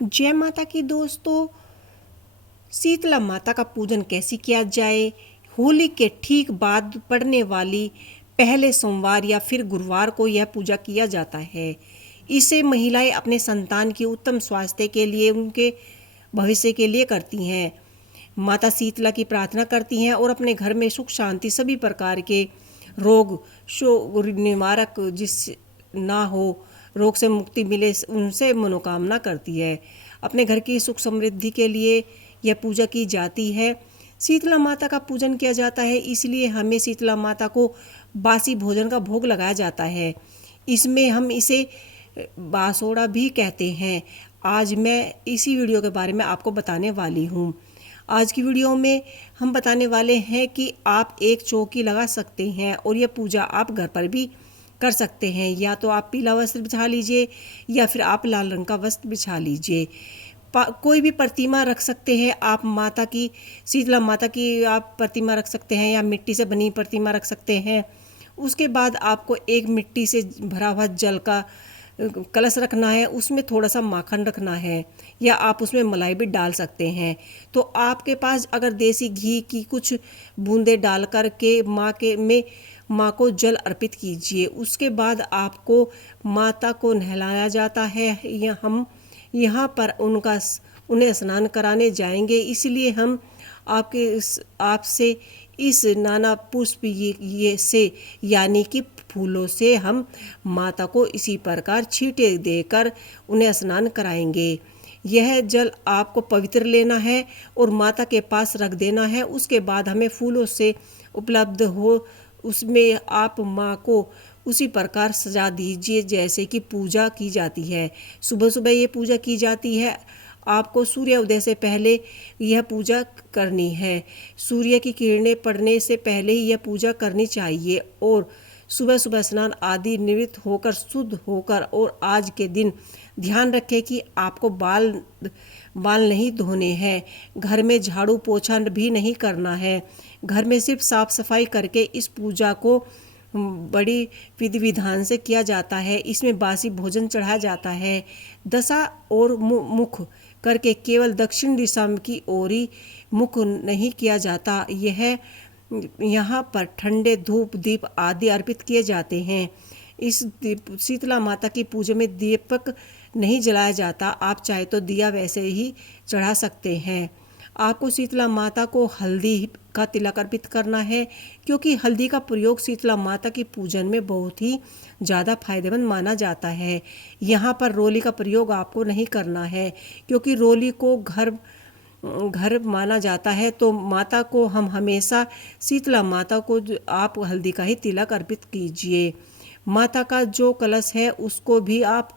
जय माता की दोस्तों। शीतला माता का पूजन कैसे किया जाए। होली के ठीक बाद पड़ने वाली पहले सोमवार या फिर गुरुवार को यह पूजा किया जाता है। इसे महिलाएं अपने संतान के उत्तम स्वास्थ्य के लिए, उनके भविष्य के लिए करती हैं। माता शीतला की प्रार्थना करती हैं और अपने घर में सुख शांति, सभी प्रकार के रोग शोक निवारक जिस ना हो, रोग से मुक्ति मिले, उनसे मनोकामना करती है। अपने घर की सुख समृद्धि के लिए यह पूजा की जाती है। शीतला माता का पूजन किया जाता है, इसलिए हमें शीतला माता को बासी भोजन का भोग लगाया जाता है। इसमें हम इसे बासोड़ा भी कहते हैं। आज मैं इसी वीडियो के बारे में आपको बताने वाली हूँ। आज की वीडियो में हम बताने वाले हैं कि आप एक चौकी लगा सकते हैं और यह पूजा आप घर पर भी कर सकते हैं। या तो आप पीला वस्त्र बिछा लीजिए या फिर आप लाल रंग का वस्त्र बिछा लीजिए। कोई भी प्रतिमा रख सकते हैं आप माता की, शीतला माता की आप प्रतिमा रख सकते हैं या मिट्टी से बनी प्रतिमा रख सकते हैं। उसके बाद आपको एक मिट्टी से भरा हुआ जल का कलश रखना है, उसमें थोड़ा सा माखन रखना है या आप उसमें मलाई भी डाल सकते हैं। तो आपके पास अगर देसी घी की कुछ बूंदे डाल कर के माँ को जल अर्पित कीजिए। उसके बाद आपको माता को नहलाया जाता है या हम यहाँ पर उन्हें स्नान कराने जाएंगे, इसलिए हम आपसे इस नाना पुष्प ये से यानी कि फूलों से हम माता को इसी प्रकार छींटे देकर उन्हें स्नान कराएंगे। यह जल आपको पवित्र लेना है और माता के पास रख देना है। उसके बाद हमें फूलों से उपलब्ध हो, उसमें आप माँ को उसी प्रकार सजा दीजिए जैसे कि पूजा की जाती है। सुबह सुबह ये पूजा की जाती है। आपको सूर्य उदय से पहले यह पूजा करनी है। सूर्य की किरणें पड़ने से पहले ही यह पूजा करनी चाहिए और सुबह सुबह स्नान आदि निवृत्त होकर शुद्ध होकर, और आज के दिन ध्यान रखें कि आपको बाल नहीं धोने हैं। घर में झाड़ू पोछा भी नहीं करना है। घर में सिर्फ साफ सफाई करके इस पूजा को बड़ी विधि विधान से किया जाता है। इसमें बासी भोजन चढ़ाया जाता है। दशा और मुख करके केवल दक्षिण दिशा की ओर ही मुख नहीं किया जाता। यहाँ पर ठंडे धूप दीप आदि अर्पित किए जाते हैं। इस शीतला माता की पूजा में दीपक नहीं जलाया जाता। आप चाहे तो दिया वैसे ही चढ़ा सकते हैं। आपको शीतला माता को हल्दी का तिलक अर्पित करना है, क्योंकि हल्दी का प्रयोग शीतला माता की पूजन में बहुत ही ज़्यादा फायदेमंद माना जाता है। यहाँ पर रोली का प्रयोग आपको नहीं करना है, क्योंकि रोली को घर माना जाता है। तो माता को हम हमेशा शीतला माता को आप हल्दी का ही तिलक अर्पित कीजिए। माता का जो कलश है उसको भी आप